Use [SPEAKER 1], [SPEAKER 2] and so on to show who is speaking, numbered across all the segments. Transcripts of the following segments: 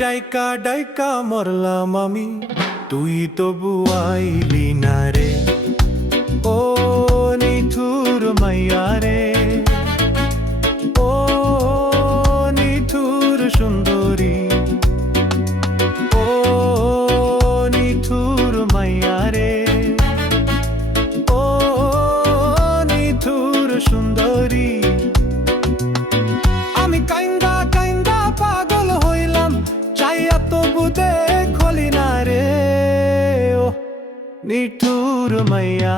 [SPEAKER 1] ডাইকা ডাইকা মরলাম আমি। তুই তবু আইলি না রে। ও নিঠুর মাইয়া রে। ও নিঠুর সুন্দরী। ও নিঠুর মাইয়া রে। ও নিঠুর সুন্দরী। আমি কাইন্দা নিঠুর মাইয়া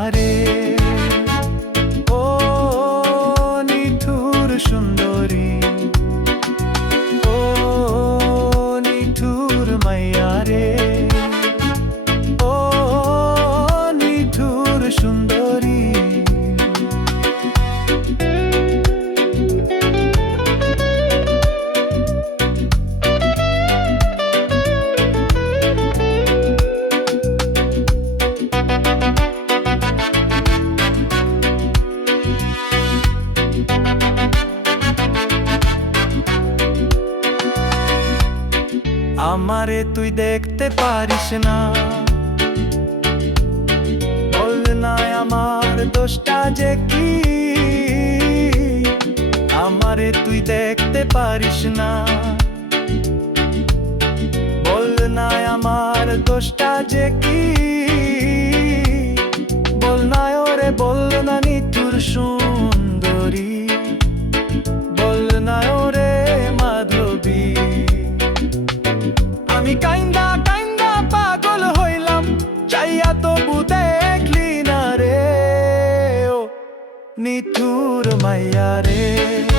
[SPEAKER 1] আমারে তুই দেখতে পারিস না। বল না আমার দোষটা যে কি? আমারে তুই দেখতে পারিস না। বল না আমার দোষটা যে কি? নিথুর মাইয়ারে রে